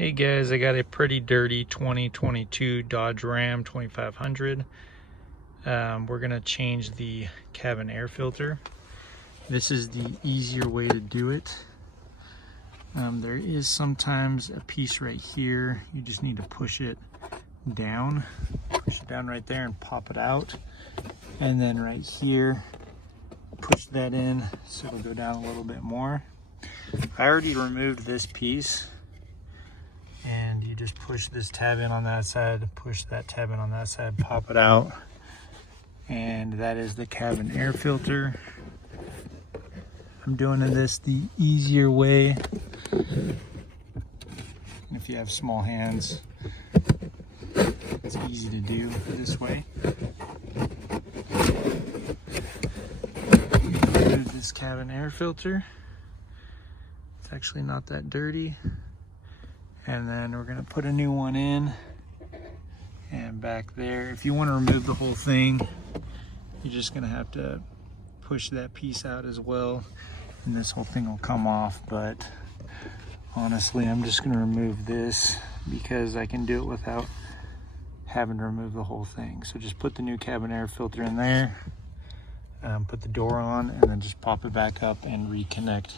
Hey guys, I got a pretty dirty 2022 Dodge Ram 2500. We're gonna change the cabin air filter. This is the easier way to do it. There is sometimes a piece right here. You just need to push it down right there and pop it out. And then right here, push that in so it'll go down a little bit more. I already removed this piece. And you just push this tab in on that side, push that tab in on that side, pop it out. And that is the cabin air filter. I'm doing this the easier way. If you have small hands, it's easy to do this way. Remove this cabin air filter. It's actually not that dirty. And then we're gonna put a new one in and back there. If you want to remove the whole thing, you're just gonna have to push that piece out as well, and this whole thing will come off. But honestly, I'm just gonna remove this because I can do it without having to remove the whole thing. So just put the new cabin air filter in there, put the door on, and then just pop it back up and reconnect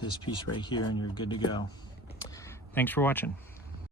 this piece right here, and you're good to go. Thanks for watching.